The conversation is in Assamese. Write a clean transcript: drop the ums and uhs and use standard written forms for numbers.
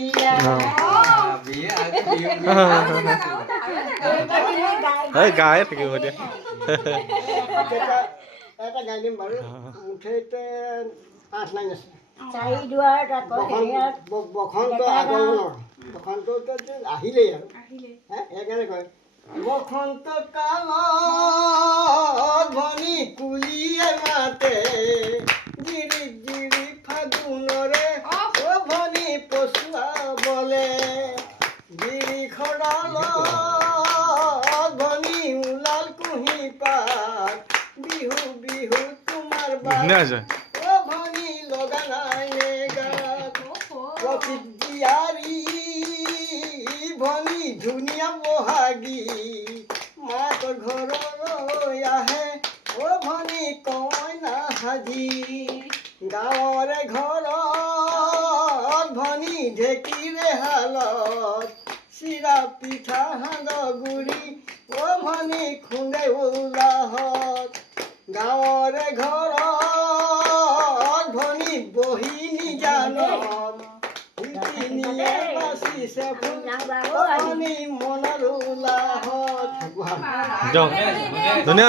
দিয়া গায়ে থাকিব দিয়া এটা গাই দিম বাৰু মুঠতে 8 লাইন আছে চাৰি দুৱাৰ আকৌ হেৰিয়াত বসন্ত আগমনৰ বসন্তটো আহিলেই আৰু সেইকাৰণে কয় বসন্ত কালত ভনী কুলিয়ে মাতে গিৰি গিৰি ফাগুনৰে অ ভনী পচুৱা বলে গিৰি খৰালত ভনী ওলাল কুঁহি পাত বিহু বিহু তোমাৰ বাত অ ভনী লগা নাই গাত প্ৰকৃত বিয়াৰী ভনী ধুনীয়া বহাগী মাত ঘৰলৈ আহে অ ভনী কইনা সাজি গাঁৱৰে ঘৰত ভনী ঢেঁকীৰে হালত চিৰা পিঠা সান্দগুৰি অ ভনী খুন্দে উলাহত গাঁৱৰে ঘৰত ভনী বহি নিজানত শিপিনীয়ে বাচিছে ফুল ভনী মনৰ উলাহত ধুনীয়া